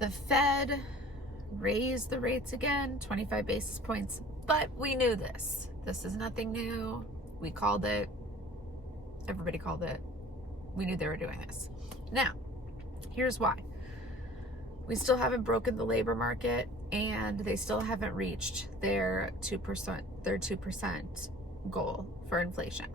The Fed raised the rates again, 25 basis points, but we knew this. This is nothing new. We called it. Everybody called it. We knew they were doing this. Now, here's why. We still haven't broken the labor market, and they still haven't reached their 2% goal for inflation.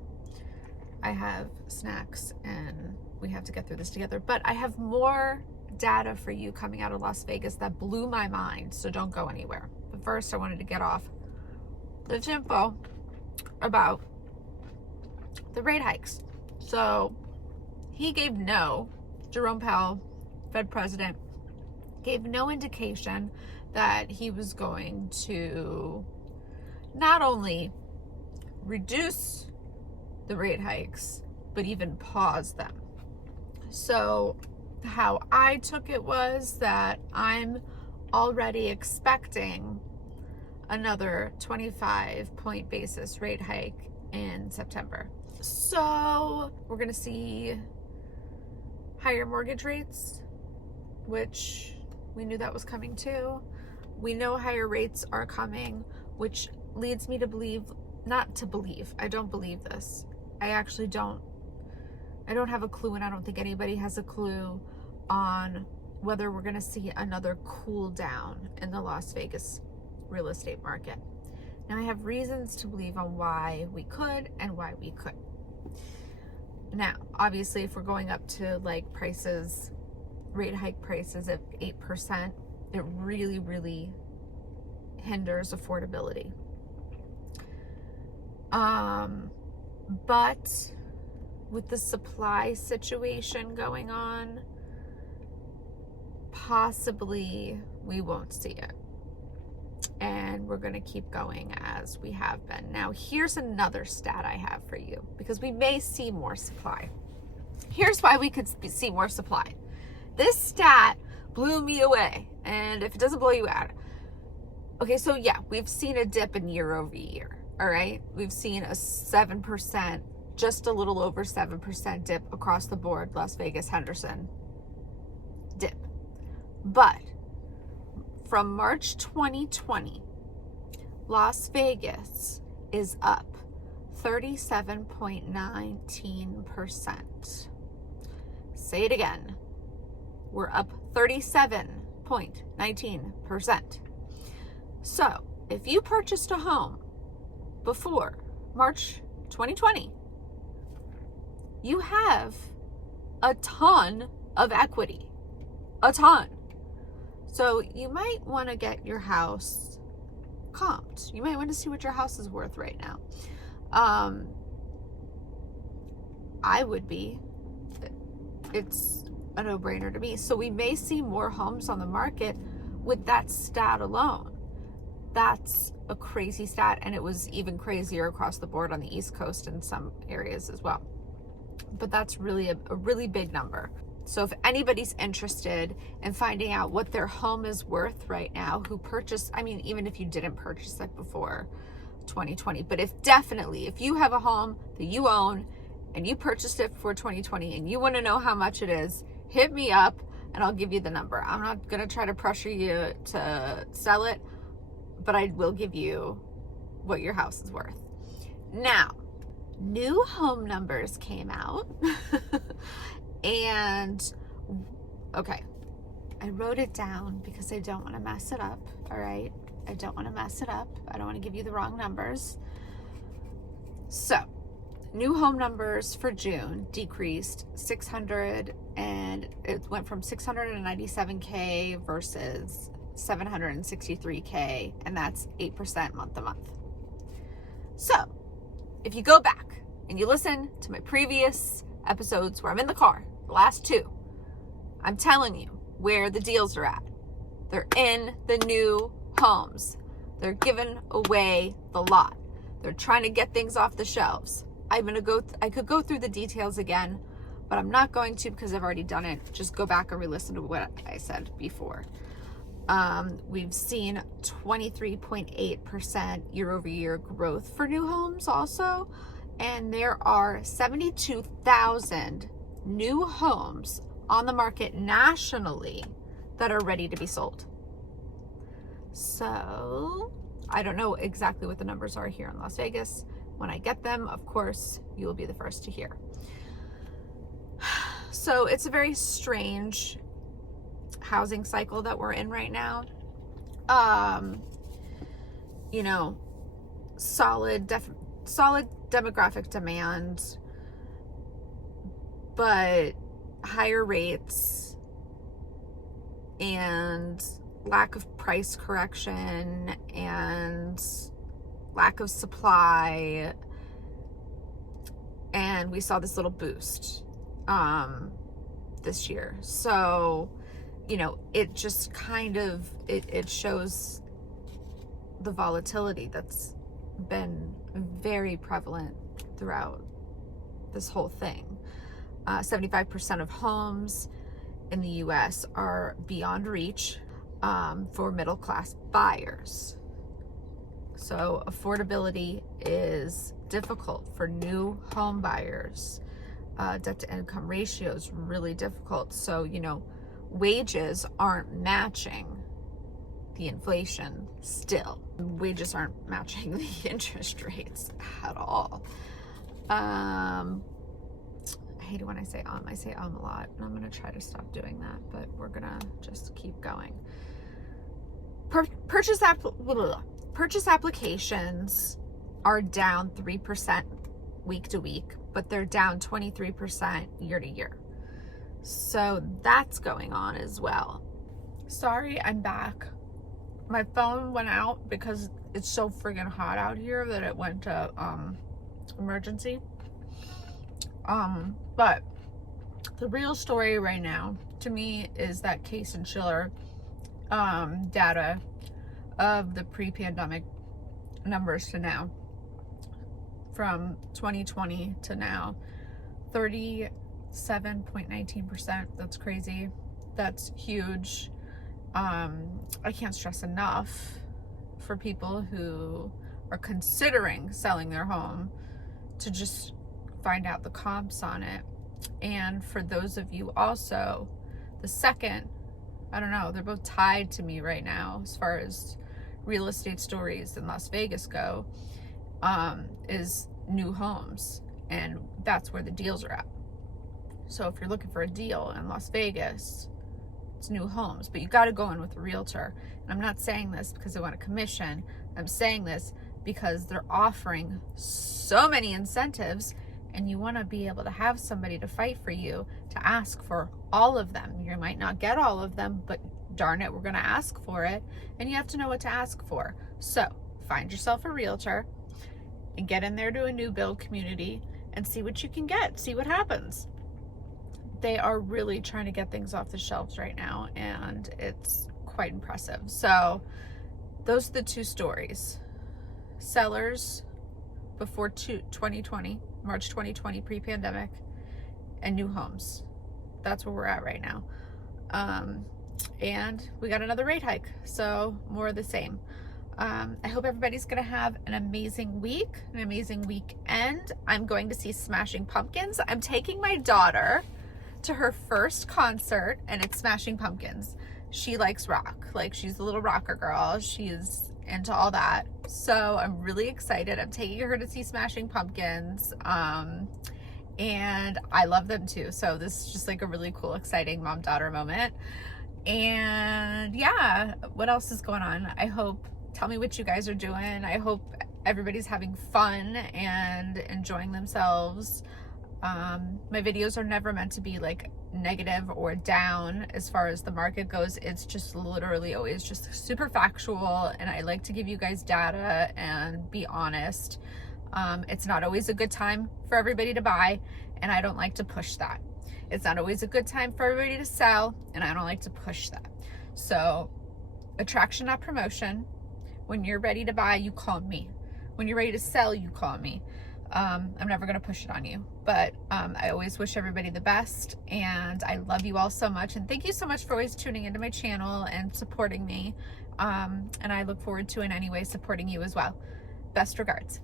I have snacks and we have to get through this together, but I have more data for you coming out of Las Vegas that blew my mind, so don't go anywhere. But first, I wanted to get off the info about the rate hikes. So Jerome Powell, Fed president, gave no indication that he was going to not only reduce the rate hikes, but even pause them. So how I took it was that I'm already expecting another 25-point basis rate hike in September. So we're going to see higher mortgage rates, which we knew that was coming too. We know higher rates are coming, which leads me to believe, I don't believe this. I actually don't. I don't have a clue, and I don't think anybody has a clue on whether we're going to see another cool down in the Las Vegas real estate market. Now, I have reasons to believe on why we could and why we couldn't. Now, obviously, if we're going up to like rate hike prices of 8%, it really, really hinders affordability. But with the supply situation going on, possibly we won't see it. And we're going to keep going as we have been. Now, here's another stat I have for you, because we may see more supply. Here's why we could see more supply. This stat blew me away. And if it doesn't blow you out, okay, so yeah, we've seen a dip in year over year. All right. We've seen a 7%, just a little over 7% dip across the board, Las Vegas, Henderson dip. But from March 2020, Las Vegas is up 37.19%. Say it again. We're up 37.19%. So if you purchased a home before March 2020, you have a ton of equity, a ton. So you might want to get your house comped. You might want to see what your house is worth right now. I would be. It's a no-brainer to me. So we may see more homes on the market with that stat alone. That's a crazy stat, and it was even crazier across the board on the East Coast and some areas as well. But that's really a really big number. So if anybody's interested in finding out what their home is worth right now, who purchased, I mean, even if you didn't purchase it before 2020, but if you have a home that you own and you purchased it before 2020 and you want to know how much it is, hit me up and I'll give you the number. I'm not going to try to pressure you to sell it, but I will give you what your house is worth. Now, new home numbers came out. And, okay, I wrote it down because I don't want to mess it up, all right? I don't want to mess it up. I don't want to give you the wrong numbers. So, new home numbers for June decreased 600, and it went from 697K versus 763K, and that's 8% month to month. So, if you go back and you listen to my previous episodes where I'm in the car, the last two, I'm telling you where the deals are at. They're in the new homes. They're giving away the lot. They're trying to get things off the shelves. I could go through the details again, but I'm not going to because I've already done it. Just go back and re-listen to what I said before. We've seen 23.8% year-over-year growth for new homes also. And there are 72,000 new homes on the market nationally that are ready to be sold. So I don't know exactly what the numbers are here in Las Vegas. When I get them, of course, you will be the first to hear. So it's a very strange housing cycle that we're in right now. You know, solid demographic demand, but higher rates and lack of price correction and lack of supply. And we saw this little boost this year. So, you know, it just kind of, it shows the volatility that's been very prevalent throughout this whole thing. 75% of homes in the US are beyond reach for middle class buyers. So affordability is difficult for new home buyers. Debt to income ratio is really difficult. So, you know, wages aren't matching the inflation still. Wages aren't matching the interest rates at all. I hate it when I say a lot, and I'm gonna try to stop doing that, but we're gonna just keep going. Purchase applications are down 3% week to week, but they're down 23% year to year. So that's going on as well. Sorry, I'm back. My phone went out because it's so friggin' hot out here that it went to emergency. But the real story right now to me is that Case and Schiller data of the pre-pandemic numbers to now, from 2020 to now, 37.19%. That's crazy. That's huge. I can't stress enough for people who are considering selling their home to just find out the comps on it. And for those of you also, the second, I don't know, they're both tied to me right now as far as real estate stories in Las Vegas go, is new homes. And that's where the deals are at. So if you're looking for a deal in Las Vegas, it's new homes, but you got to go in with a realtor. And I'm not saying this because I want a commission. I'm saying this because they're offering so many incentives, and you want to be able to have somebody to fight for you to ask for all of them. You might not get all of them, but darn it, we're going to ask for it, and you have to know what to ask for. So find yourself a realtor and get in there to a new build community and see what you can get, see what happens. They are really trying to get things off the shelves right now, and it's quite impressive. So those are the two stories. Sellers before 2020, March 2020, pre-pandemic, and new homes. That's where we're at right now. And we got another rate hike, so more of the same. I hope everybody's gonna have an amazing week, an amazing weekend. I'm going to see Smashing Pumpkins. I'm taking my daughter to her first concert, and it's Smashing Pumpkins. She likes rock, like she's a little rocker girl. She's into all that. So I'm really excited. I'm taking her to see Smashing Pumpkins. And I love them too. So this is just like a really cool, exciting mom-daughter moment. And yeah, what else is going on? Tell me what you guys are doing. I hope everybody's having fun and enjoying themselves. My videos are never meant to be like negative or down as far as the market goes. It's just literally always just super factual, and I like to give you guys data and be honest. It's not always a good time for everybody to buy, and I don't like to push that. It's not always a good time for everybody to sell, and I don't like to push that. So attraction, not promotion. When you're ready to buy, you call me. When you're ready to sell, you call me. I'm never going to push it on you, but I always wish everybody the best, and I love you all so much, and thank you so much for always tuning into my channel and supporting me, and I look forward to in any way supporting you as well. Best regards.